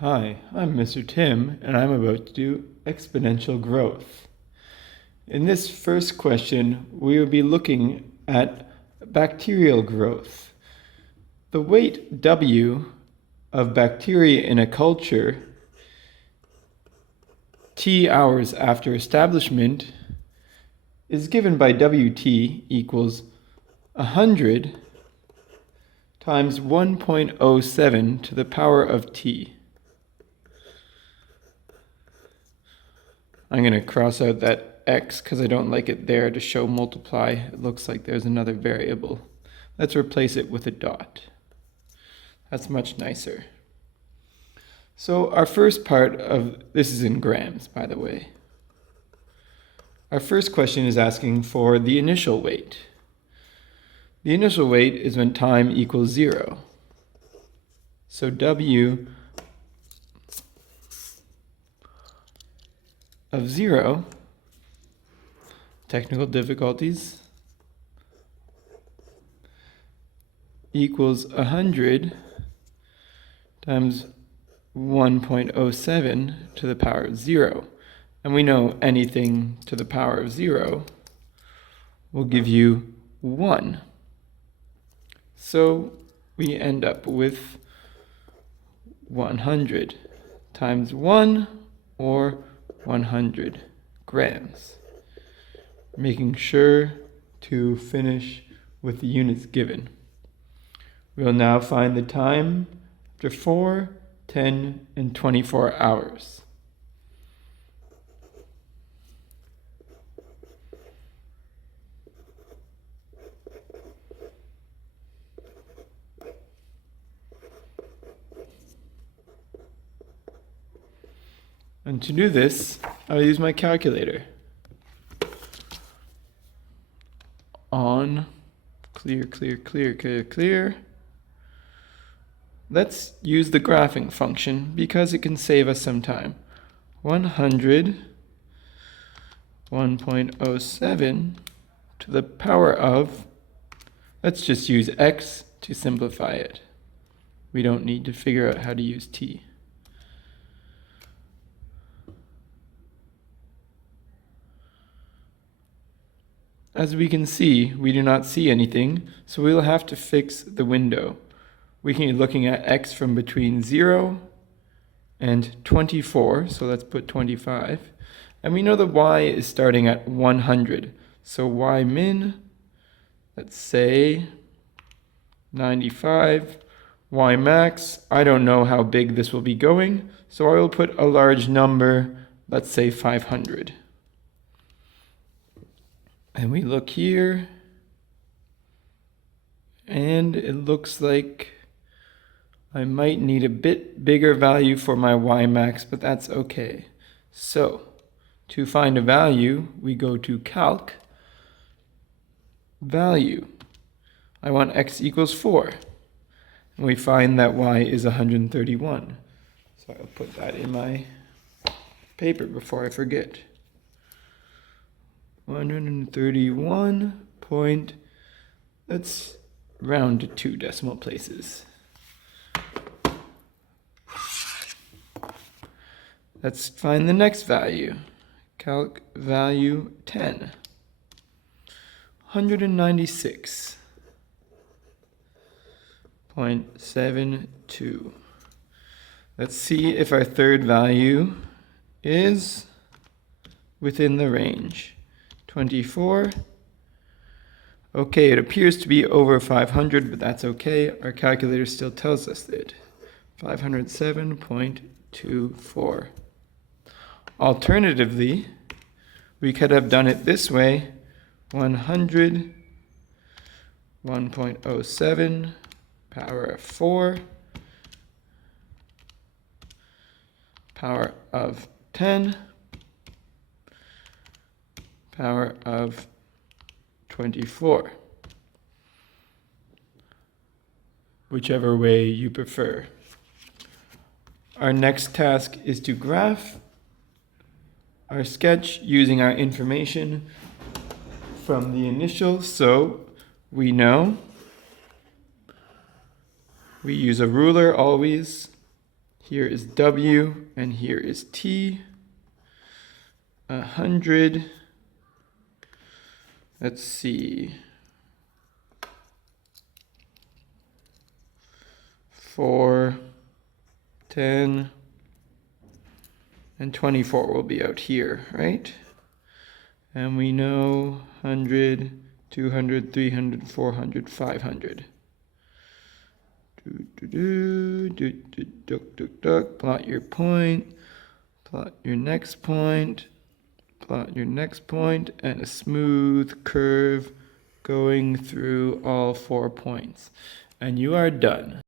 Hi, I'm Mr. Tim, and I'm about to do exponential growth. In this first question, we will be looking at bacterial growth. The weight W of bacteria in a culture T hours after establishment is given by WT equals 100 times 1.07 to the power of T. I'm going to cross out that x because I don't like it there to show multiply. It looks like there's another variable. Let's replace it with a dot. That's much nicer. So our first part of this is in grams, by the way. Our first question is asking for the initial weight. The initial weight is when time equals 0. So W of 0, technical difficulties, equals 100 times 1.07 to the power of 0. And we know anything to the power of 0 will give you 1. So we end up with 100 times 1, or 100 grams. Making sure to finish with the units given. We'll now find the time after 4, 10, and 24 hours. And to do this, I'll use my calculator. On, clear. Let's use the graphing function because it can save us some time. 100, 1.07 to the power of, let's just use x to simplify it. We don't need to figure out how to use t. As we can see, we do not see anything, so we'll have to fix the window. We can be looking at x from between 0 and 24, so let's put 25. And we know that y is starting at 100, so y min, let's say 95. Y max, I don't know how big this will be going, so I will put a large number, let's say 500. And we look here, and it looks like I might need a bit bigger value for my y max, but that's okay. So, to find a value, we go to calc, value. I want x equals 4. And we find that y is 131. So I'll put that in my paper before I forget. 131 point, let's round to 2 decimal places. Let's find the next value. Calc value 10. 196.72. Let's see if our third value is within the range. 24. Okay, it appears to be over 500, but that's okay. Our calculator still tells us that. 507.24. Alternatively, we could have done it this way. 100, 1.07, power of 4, power of 10, power of 24. Whichever way you prefer. Our next task is to graph our sketch using our information from the initial. So we know we use a ruler always. Here is W, and here is T. 100. Let's see. 4, 10, and 24 will be out here, right? And we know 100, 200, 300, 400, 500. Plot your point, plot your next point, plot your next point, and a smooth curve going through all 4 points. And you are done.